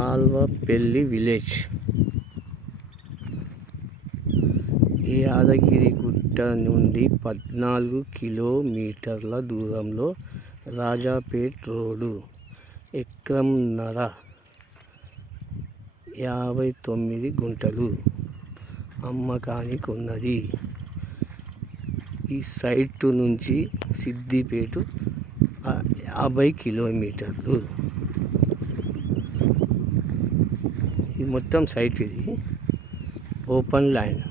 Kalvapalli village. Yadagirigutta నుండి 14 కిలోమీటర్ల దూరంలో రాజాపేట్ రోడ్డు, ఎకరంన్నర 59 గుంటలు అమ్మకానికి ఉన్నది. ఈ సైట్ నుంచి సిద్దిపేట 50 కిలోమీటర్లు. ఇది మొత్తం సైట్, ఇది ఓపెన్ ల్యాండ్.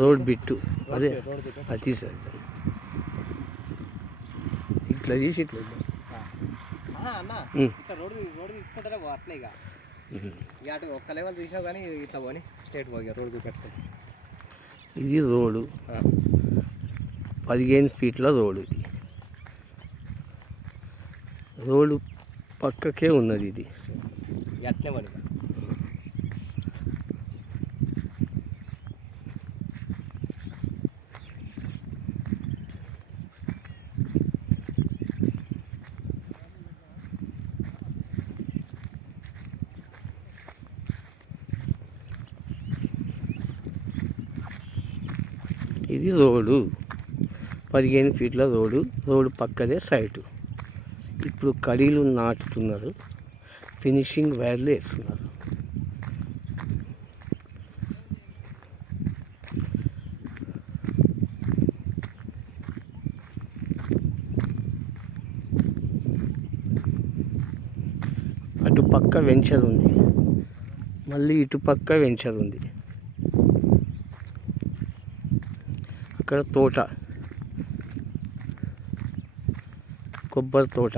రోడ్ బిట్టు అదే అది సార్, ఇట్లా తీసి ఇట్లా అటు ఒక్క లెవెల్ తీసావు కానీ ఇట్లా పోని స్ట్రేట్ పోయి రోడ్ చూపెట్టుకో. ఇది రోడ్డు 15 ఫీట్ల రోడ్డు. ఇది రోడ్డు పక్కకే ఉన్నది. ఇది అట్లే పడి ఇది రోడ్డు 15 ఫీట్ల రోడ్డు. Road పక్కదే site. ఇప్పుడు కడీలు నాటుతున్నారు, ఫినిషింగ్ వైర్లు వేస్తున్నారు. అటు పక్క వెంచర్ ఉంది, మళ్ళీ ఇటు పక్క వెంచర్ ఉంది. అక్కడ తోట, కొబ్బరి తోట.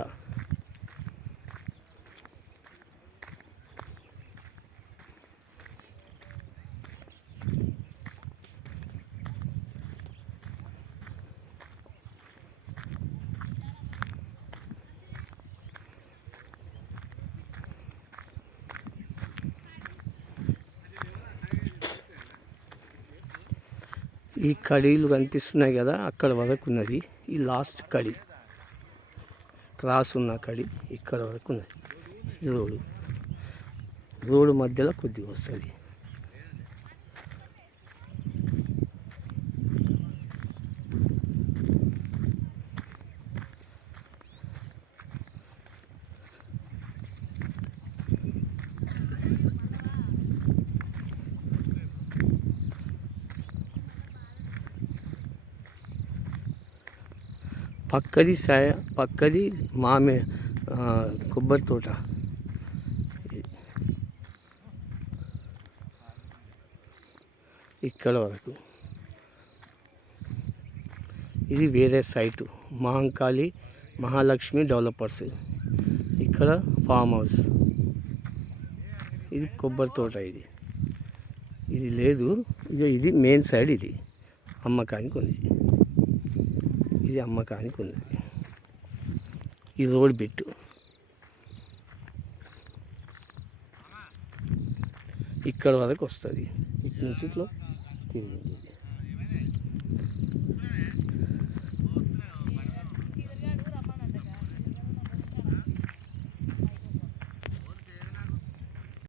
ఈ కడీలు కనిపిస్తున్నాయి కదా, అక్కడ వరకు ఉన్నది. ఈ లాస్ట్ కడి, క్రాస్ ఉన్న కడి ఇక్కడ వరకు ఉన్నది. రోడ్డు మధ్యలో కొద్దిగా వస్తుంది. పక్కది కొబ్బరి తోట. ఇక్కడ వరకు ఇది వేరే సైటు, మహంకాళి మహాలక్ష్మి డెవలపర్స్. ఇక్కడ ఫామ్ హౌస్. ఇది కొబ్బరి తోట. ఇది లేదు, ఇది మెయిన్ సైడ్. ఇది అమ్మకానికి ఉంది. ఇది అమ్మకానికి ఉంది. ఈ రోడ్ బిట్టు ఇక్కడ వరకు వస్తుంది. ఇటు నుంచి ఇట్లా తిరిగింది.